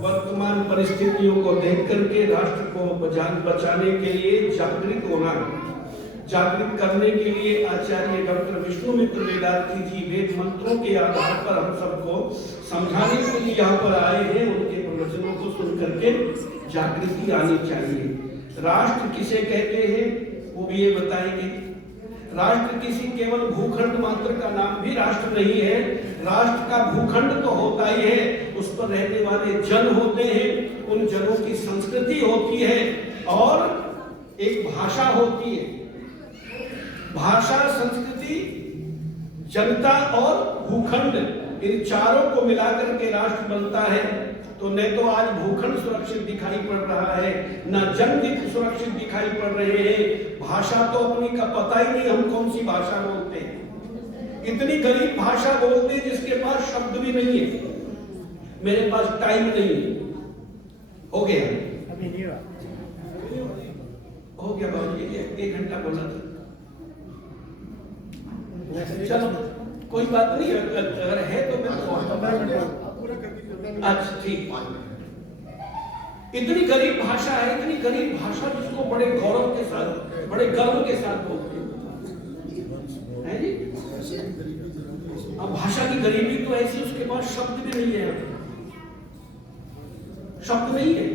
वर्तमान परिस्थितियों को देख करके राष्ट्र को बचाने के लिए जागृत होना, जागृत करने के लिए आचार्य डॉक्टर विष्णुमित्र वेदांती जी वेद मंत्रों के आधार पर हम सबको समझाने के लिए यहाँ पर आए हैं। उनके प्रवचनों को सुन करके जागृति आनी चाहिए। राष्ट्र किसे कहते हैं वो भी ये बताएंगे। राष्ट्र किसी केवल भूखंड मात्र का नाम भी राष्ट्र नहीं है। राष्ट्र का भूखंड तो होता ही है, उस पर रहने वाले जन होते हैं, उन जनों की संस्कृति होती है और एक भाषा होती है। भाषा, संस्कृति, जनता और भूखंड, इन चारों को मिलाकर के राष्ट्र बनता है। तो न तो आज भूखंड सुरक्षित दिखाई पड़ रहा है, न जन सुरक्षित दिखाई पड़ रहे हैं। भाषा तो अपनी का पता ही नहीं हम कौन सी भाषा बोलते हैं। इतनी गरीब भाषा बोलते हैं जिसके पास शब्द भी नहीं है। मेरे पास टाइम नहीं है। हो गया हो गया बाबूजी, 1 घंटा बोला था। चलो कोई बात नहीं, अगर है तो मैं अच्छा ठीक। इतनी गरीब भाषा है, इतनी गरीब भाषा जिसको बड़े गौरव के साथ, बड़े गर्व के साथ बोलते हैं जी। अब भाषा की गरीबी तो ऐसी, उसके पास शब्द भी नहीं है, शब्द नहीं है।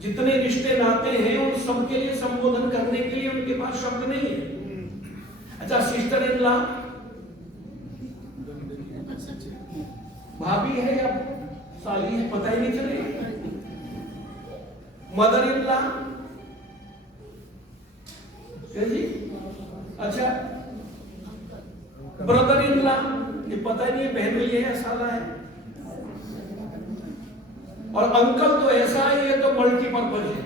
जितने रिश्ते नाते हैं उन सबके लिए संबोधन करने के लिए उनके पास शब्द नहीं है। अच्छा, सिस्टर इन लॉ भाभी है या साली है पता ही नहीं चलेगा। मदर इन लॉ जी, अच्छा ब्रदर इन लॉ, ये पता ही नहीं है बहन है या साला है। और अंकल तो ऐसा है, ये तो मल्टीपर्पज है,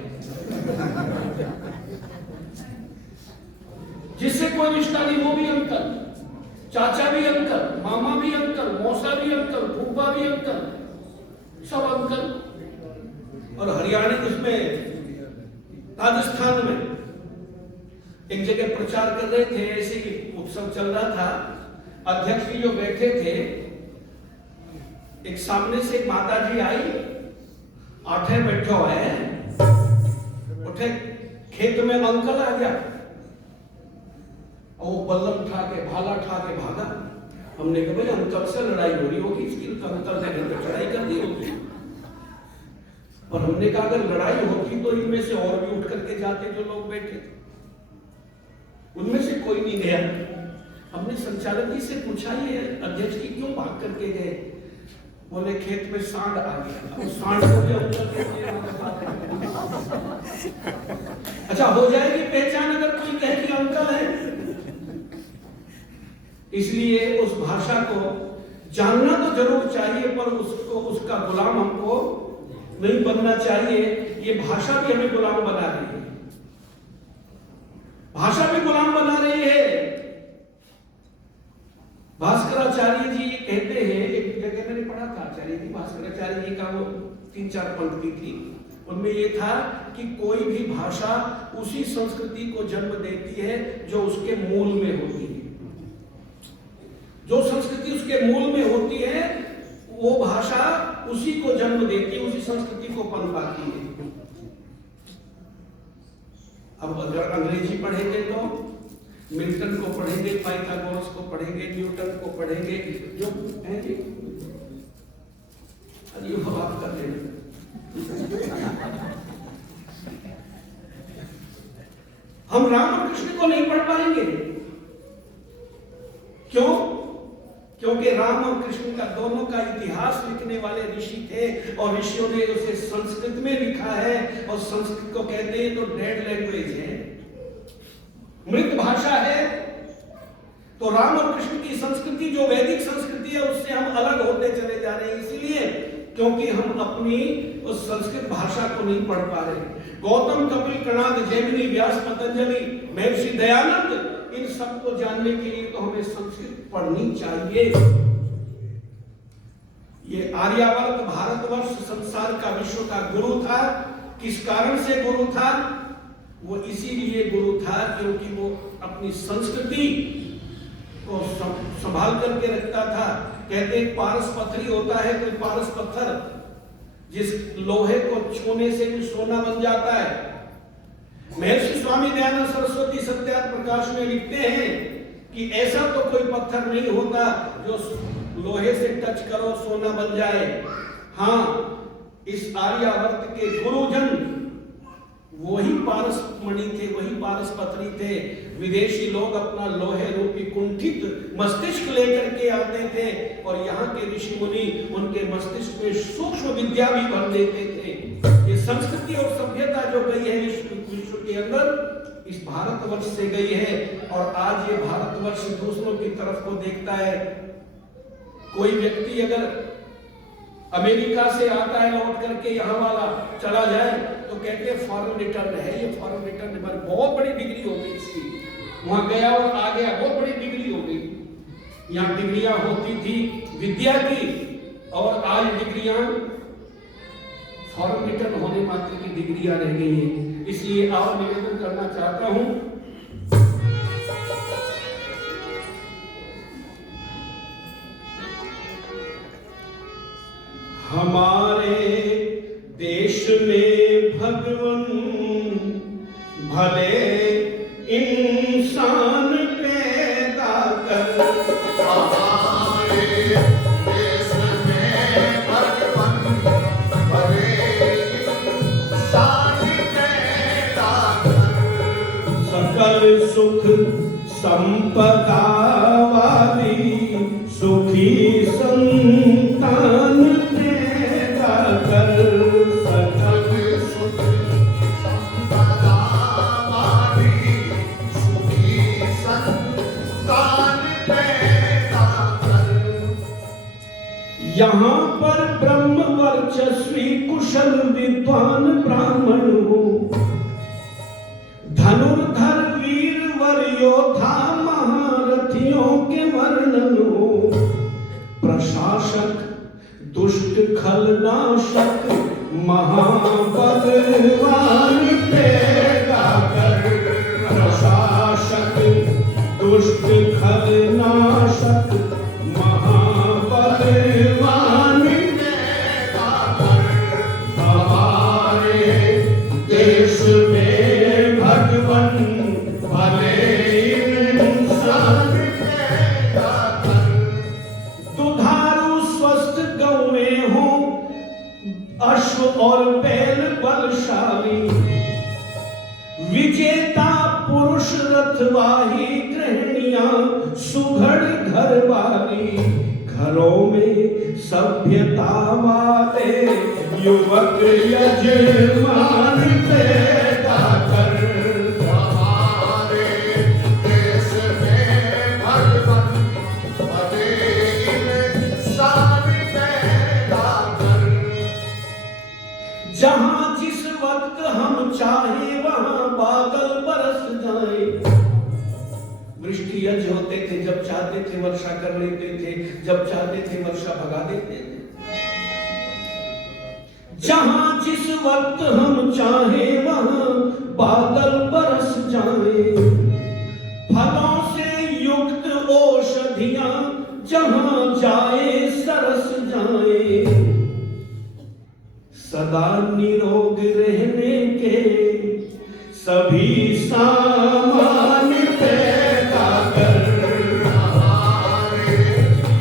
जिससे कोई रिश्ता नहीं वो भी अंकल, चाचा भी अंकल, मामा भी अंकल, मौसा भी अंकल, फूफा भी अंकल, सब अंकल। और हरियाणा इसमें राजस्थान में एक जगह प्रचार कर रहे थे, ऐसे ही उत्सव चल रहा था। अध्यक्ष जी जो बैठे थे, एक सामने से एक माता जी आई, आठे बैठे हुए हैं, उठे खेत में अंकल आ गया, वो बल्लम उठा के भाला उठा के भागा। हमने कहा भाई अंकल से लड़ाई हो रही होगी, इसकी तो अंकल ने घर पे चढ़ाई कर दी होगी। और हमने कहा अगर लड़ाई होती तो इनमें से और भी उठ करके जाते जो लोग बैठे थे, उनमें से कोई नहीं गया। हमने संचालक जी से पूछा ये अध्यक्ष जी क्यों भाग करके गए? बोले खेत में सांड आ गया। सांड को भी अंकल कहते हैं। अच्छा, हो जाएगी पहचान अगर कोई कहे कि अंकल है। इसलिए उस भाषा को जानना तो जरूर चाहिए, पर उसको उसका गुलाम हमको नहीं बनना चाहिए। ये भाषा भी हमें गुलाम बना रही है, भाषा भी गुलाम बना रही है। भास्कराचार्य जी कहते हैं, एक जगह मैंने पढ़ा था आचार्य जी, भास्कराचार्य जी का वो 3-4 पंक्ति थी, उनमें ये था कि कोई भी भाषा उसी संस्कृति को जन्म देती है जो उसके मूल में होती है। जो संस्कृति उसके मूल में होती है वो भाषा उसी को जन्म देती है, उसी संस्कृति को पनपाती है। अब अगर अंग्रेजी पढ़ेंगे तो मिल्टन को पढ़ेंगे, पाइथागोरस को पढ़ेंगे, न्यूटन को पढ़ेंगे, जो है जी आप कर देंगे। हम राम और कृष्ण को नहीं पढ़ पाएंगे। क्यों? क्योंकि राम और कृष्ण का दोनों का इतिहास लिखने वाले ऋषि थे और ऋषियों ने उसे संस्कृत में लिखा है, और संस्कृत को कहते हैं तो डेड लैंग्वेज है, मृत भाषा है। तो राम और कृष्ण की संस्कृति जो वैदिक संस्कृति है उससे हम अलग होते चले जा रहे हैं, इसीलिए क्योंकि हम अपनी उस संस्कृत भाषा को नहीं पढ़ पा रहे। गौतम, कपिल, कणाद, जैमिनी, व्यास, पतंजलि, महर्षि दयानंद, इन सबको जानने के लिए तो हमें संस्कृत पढ़नी चाहिए। ये आर्यावर्त भारतवर्ष संसार का विश्व का गुरु था। किस कारण से गुरु था? वो इसीलिए गुरु था क्योंकि वो अपनी संस्कृति को संभाल करके रखता था। कहते एक पारस पत्थरी होता है, कोई पारस पत्थर जिस लोहे को छूने से भी सोना बन जाता है। महर्षि स्वामी दयानंद सरस्वती सत्यार्थ प्रकाश में लिखते हैं कि ऐसा तो कोई पत्थर नहीं होता जो लोहे से टच करो सोना बन जाए। हाँ, इस आर्यावर्त के गुरुजन वही पारस मणि थे, वही पारस पत्री थे। विदेशी लोग अपना लोहे रूपी कुंठित मस्तिष्क लेकर के आते थे और यहाँ के ऋषि मुनि उनके मस्तिष्क में सूक्ष्म विद्या भी भर देते थे। ये संस्कृति और सभ्यता जो गई है विश्व के अंदर, इस भारतवर्ष से गई है। और आज ये भारतवर्ष दूसरों की तरफ को देखता है। कोई व्यक्ति अगर अमेरिका से आता है लौट करके यहाँ वाला चला जाए तो कहते हैं फॉरेन रिटर्न है, ये फॉरेन रिटर्न है, बहुत बड़ी डिग्री हो गई इसकी, वहां गया और आ गया, बहुत बड़ी डिग्री हो गई। यहाँ डिग्रियां होती थी विद्या की और आज डिग्रियां फॉरेन रिटर्न होने मात्र की डिग्रियां रह गई हैं। इसलिए और निवेदन करना चाहता हूं, हमारे देश में भगवान भले इंसान पैदा कर, हमारे देश में भगवान भले इंसान पैदा कर, सकल सुख संपदा वाली सुखी संतान पैदा कर, सकल सुख संपदा वाली सुखी संतान पैदा कर। यहाँ पर ब्रह्म वर्चस्वी कुशल विद्वान ब्राह्मण हो, धनुर्धर वीर वर योद्धा महारथियों के वर्णन हो, प्रशासक दुष्ट खलनाशक महाबलवान पैदा कर, प्रशासक दुष्ट खलनाशक महाबलवान पैदा कर। हमारे देश में भगवान भले इंसान पैदा कर। दुधारू स्वस्थ गौएं हो, अश्व और बैल बलशाली, विजेता पुरुष रथवाही गृहिणियां सुघड़ घर वाली, घरों में सभ्यता वाले युवक यजमान पैदा कर, हमारे देश में भगवान भले इंसान पैदा कर। जहां जिस वक्त हम चाहे वहां बादल बरस जाए। वृष्टि यज्ञ होते थे, जब चाहते थे वर्षा कर लेते थे, जब चाहते थे वर्षा भगा देते थे। जहां जिस वक्त हम चाहे वहां बादल बरस जाए। फलों से युक्त औषधियां जहां जाए सरस जाए। सदा निरोग रहने के सभी सामान पैदा कर, हमारे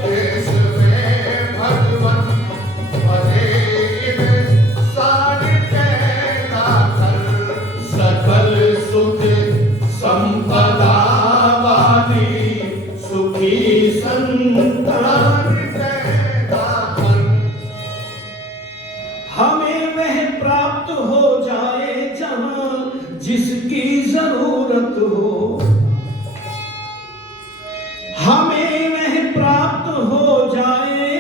देश में भगवान भले इंसान पैदा कर। सकल सुख संपदा वाली सुखी संतान पैदा कर। हमें वह प्राप्त हो जाए जहां जिसकी जरूरत हो। हमें वह प्राप्त हो जाए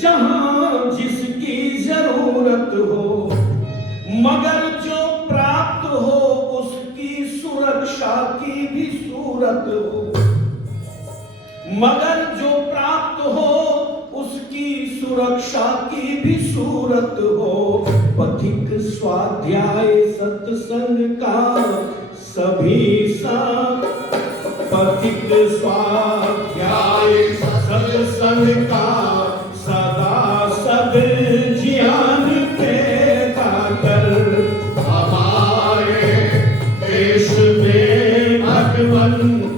जहां जिसकी जरूरत हो। मगर जो प्राप्त हो उसकी सुरक्षा की भी सूरत हो। मगर जो प्राप्त हो उसकी सुरक्षा की भी सूरत हो। पथिक स्वाध्याय सत्संग का सभी पथिक स्वाध्याय सत्संग का सदा सद ज्ञान भगवन